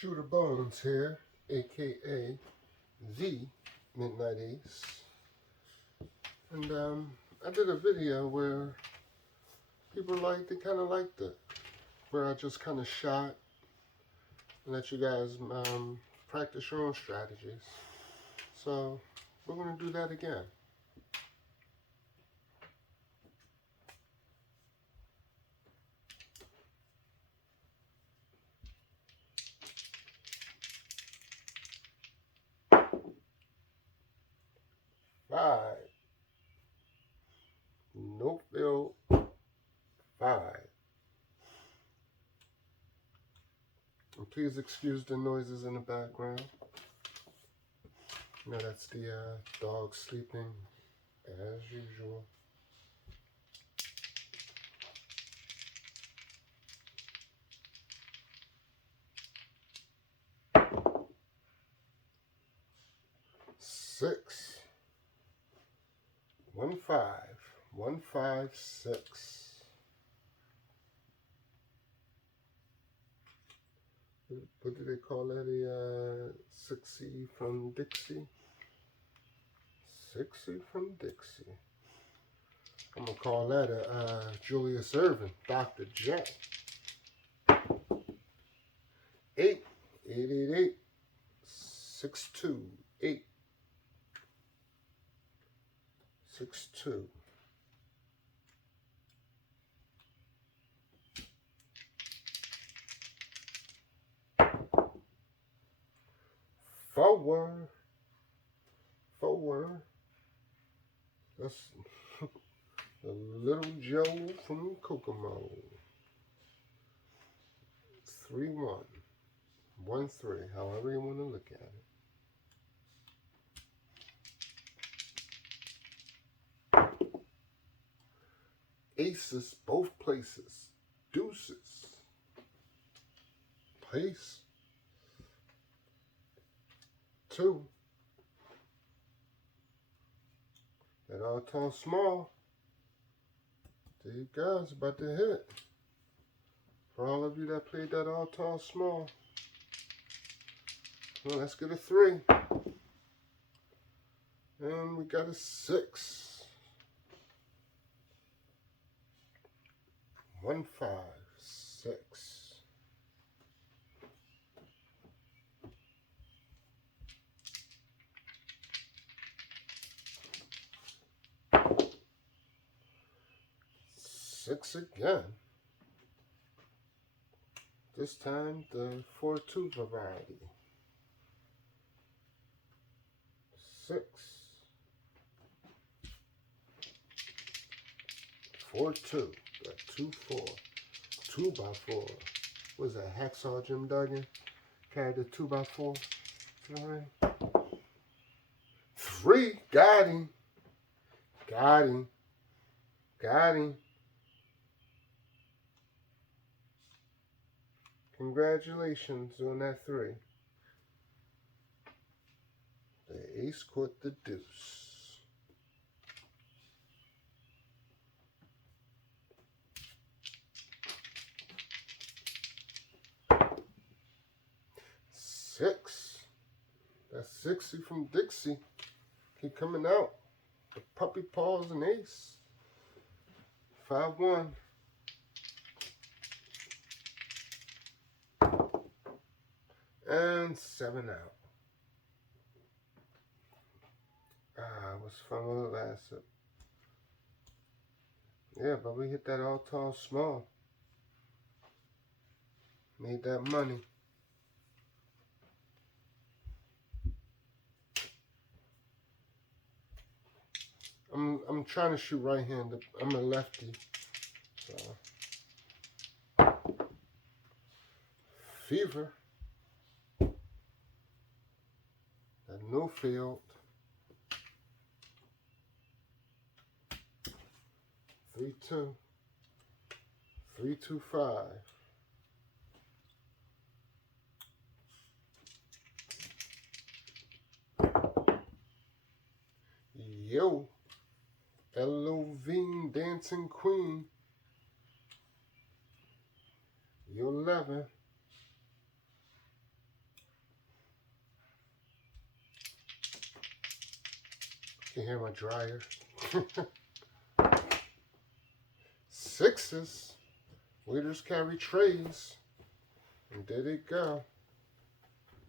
Shooter Bones here, aka the Midnight Ace, and I did a video where they kind of liked it, where I just kind of shot and let you guys practice your own strategies. So we're gonna do that again. Five, no field, five. And please excuse the noises in the background. You know, that's the dog sleeping as usual. Six. 156. What do they call that? A 6C from Dixie? 6C from Dixie. I'm gonna call that a Julius Erving, Dr. J. 8, 888, 628, 62. Forward. That's the little Joe from Kokomo. 3-1. 1-3, however you want to look at it. Aces, both places. Deuces. Place. 2. That all tall small. There you go, it's about to hit. For all of you that played that all tall small. Well, let's get a 3. And we got a 6. 156. Six again. This time the 4-2 variety. 6. 4-2. Got 2-4. 2x4. What is that? Hacksaw Jim Duggan? Carried the 2x4. 3. Got him. Got him. Got him. Congratulations on that 3. The ace caught the deuce. Six. That's 60 from Dixie. Keep coming out. The puppy paws and ace. 5-1. And 7 out. It was fun while it lasted. Yeah, but we hit that all tall small. Made that money. I'm trying to shoot right-handed. I'm a lefty. So Fever. That no field. 3-2. 3-2-5. Yo. Elovine Dancing Queen. You're 11. can hear my dryer. Sixes. Waiters carry trays. And there they go.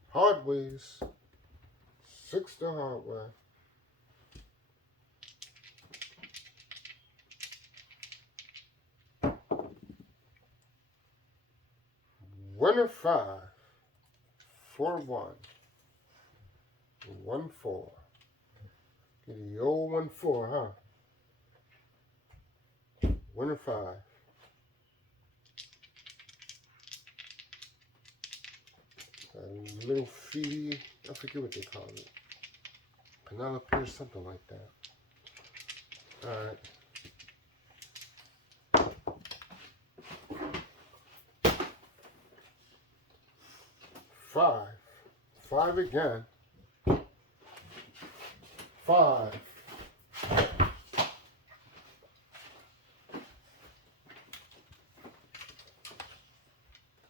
Hard ways. 6 the hard way. Winner 5. 4-1. 1-4. Get the old 1-4, huh? Winner 5. A little feedy, I forget what they call it. Penelope or something like that. Alright. 5. 5 again. 5.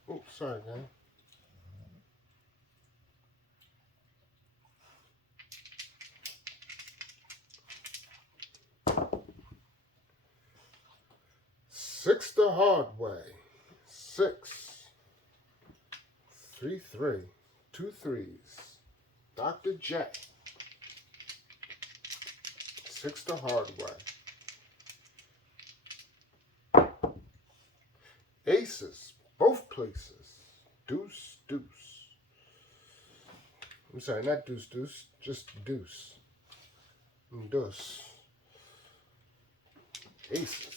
Oops, sorry, man. Six the hard way. 6. 3-3. 2 3s. Dr. J. 6 the hard way. Aces. Both places. Deuce, deuce. I'm sorry, not deuce, deuce. Just deuce. Deuce. Aces.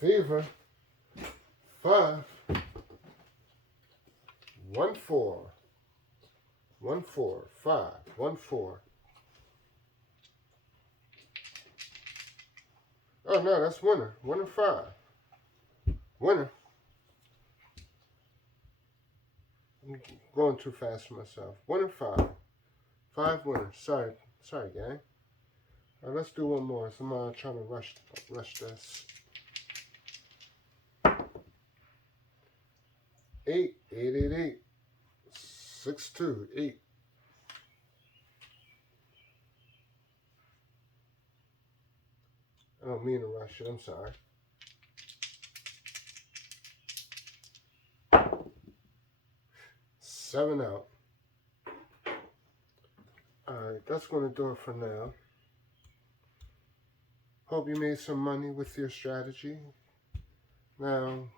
Fever. 5. 1-4. 1-4. 5. 1-4. Oh no, that's winner. Winner 5. Winner. I'm going too fast for myself. Winner 5. 5 winners. Sorry, gang. Let's do one more. So I'm trying to rush this. 8, 8, 8, 8. 6, 2, 8. I don't mean to rush it. I'm sorry. 7 out. Alright, that's going to do it for now. Hope you made some money with your strategy. Now,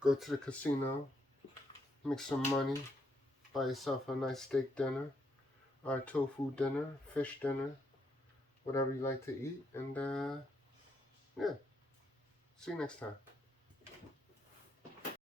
go to the casino, make some money, buy yourself a nice steak dinner, or tofu dinner, fish dinner, whatever you like to eat, and yeah, see you next time.